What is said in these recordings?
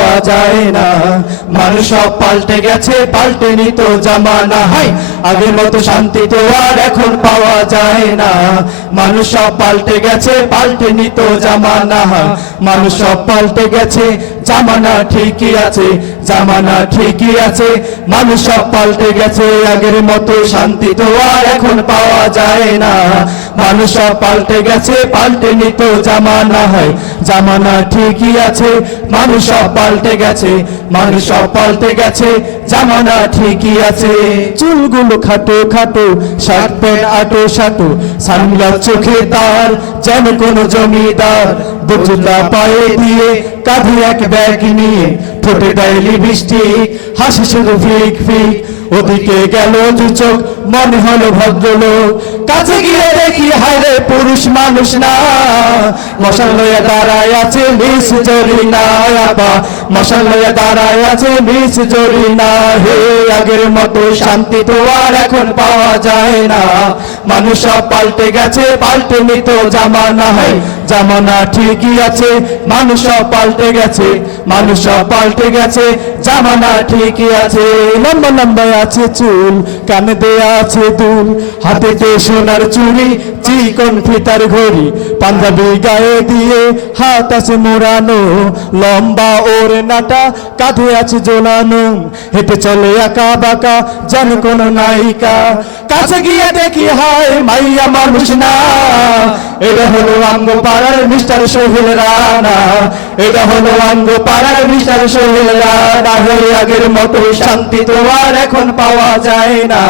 পাওয়া যায় না। মানুষ সব পাল্টে গেছে, পাল্টেনি তো জামানা। হাই আগের মতো শান্তি তো আর এখন পাওয়া যায় না। মানুষ সব পাল্টে গেছে, পাল্টেনি তো জামানা। মানুষ সব পাল্টে গেছে, জামানা ঠিকই আছে, জামানা ঠিকই আছে। মানুষ সব পাল্টে গেছে, আগের মতো শান্তি তো আর এখন পাওয়া যায় না। মানুষ সব পাল্টে গেছে, পাল্টেনি তো জামানা। হয় জামানা ঠিকই আছে, মানুষ সব পাল্টে গেছে, মানুষ সব পাল্টে গেছে, জামানা ঠিকই আছে। চুলগুলো খাটো খাটো, শার্ট প্যান্ট আটো সাটো, সানগ্লাস চোখে তার যেন কোনো জমিদার। দুজুতা পায়ে দিয়ে, কাঁধে এক ব্যাগ নিয়ে, ঠোঁটে দেয় লিপস্টিক, হাসি শুধু ফিক ফিক। ওদিকে গেল দু চোখ, মনে হলো ভদ্রলোক। কাছে গিয়ে দেখি হায়রে পুরুষ মানুষ না, মশাল লইয়া দাঁড়ায় আছে মিস জরিনা। আপা মশাল লইয়া দাঁড়ায় আছে মিস জরিনা। হে আগের মতো শান্তি তো আর এখন পাওয়া যায় না। মানুষ সব পাল্টে গেছে, পাল্টেনি তো জামানা। হয় জামানা ঠিকই আছে, মানুষ সব পাল্টে গেছে, মানুষ সব পাল্টে গেছে, জামানা ঠিকই আছে। লম্বা লম্বা আছে চুল, কানে দেয়া আছে দুল, হাতেতে সোনার চুড়ি, চিকন ফিতার ঘড়ি, পাঞ্জাবি গায়ে দিয়ে হাত আছে মোড়ানো, লম্বা ওড়নাটা কাঁধে আছে ঝোলানো, হেঁটে চলে একা বাঁকা যেন কোনো নায়িকা। কাছে গিয়ে দেখি হায় মাইয়া মানুষ না, এটা হলো আঙ্গ পাড়ার মিস্টার সোহেল রানা। এটা হলো আঙ্গ পাড়ার মিস্টার সোহেল রানা। আগের মতো শান্তি তো আর এখন পাওয়া যায় না।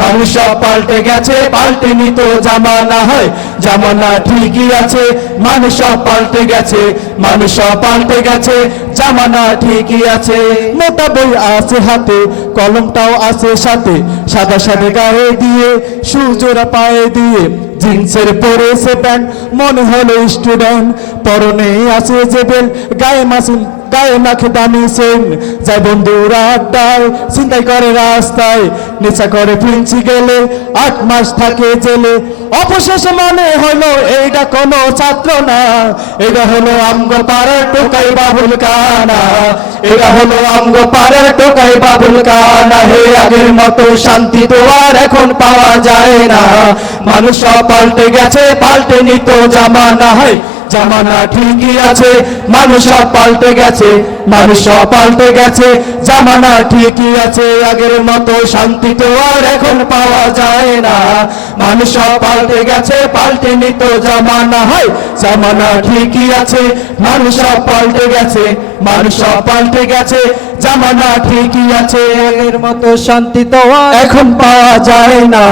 মানুষ সব পাল্টে গেছে, পাল্টেনি তো জামানা। হয় জামানা ঠিকই আছে, মানুষ সব পাল্টে গেছে, মানুষ সব পাল্টে গেছে, জামানা ঠিকই আছে। মোটা বই আছে হাতে, কলমটাও আছে সাথে, সাদা সাদা গায়ে দিয়ে, সুজোড়া পায়ে দিয়ে, জিন্সের পরেছে প্যান্ট, মনে হলো স্টুডেন্ট। পরনে আছে জেবেল, গায়ে মাখে দামি সেন, যায় বন্ধুরা আড্ডায়, চিন্তাই করে রাস্তায়, নেশা করে ফিঞ্চি গেলে, 8 মাস থাকে জেলে। অবশেষে মনে হলো এইটা কোনো ছাত্র না, এটা হলো আমগো পাড়ার টোকাই বাবুল কানা। এটা হলো আমগো পাড়ার টোকাই বাবুল কানা। হে আগের মতো শান্তি তো আর এখন পাওয়া যায় না। মানুষ সব পাল্টে গেছে, পাল্টেনি তো জামানা। হয় জামানা ঠিকই আছে, মানুষ সব পাল্টে গেছে, মানুষ সব পাল্টে গেছে, জামানা ঠিকই আছে। আগের মতো শান্তি তো আর এখন পাওয়া যায় না। মানুষ সব পাল্টে গেছে, পাল্টেনি তো জামানা। হয় জামানা ঠিকই আছে, মানুষ সব পাল্টে গেছে, মানুষ সব পাল্টে গেছে, জামানা ঠিকই আছে। আগের মতো শান্তি তো আর এখন পাওয়া যায় না।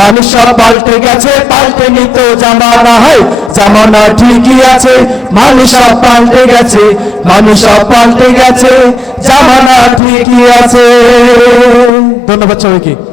মানুষ সব পাল্টে গেছে, পাল্টেনি তো জামানা। হয় জামানা ঠিকই আছে, মানুষ সব পাল্টে গেছে, মানুষ সব পাল্টে গেছে, জামানা ঠিকই আছে। ধন্যবাদ সবাইকে।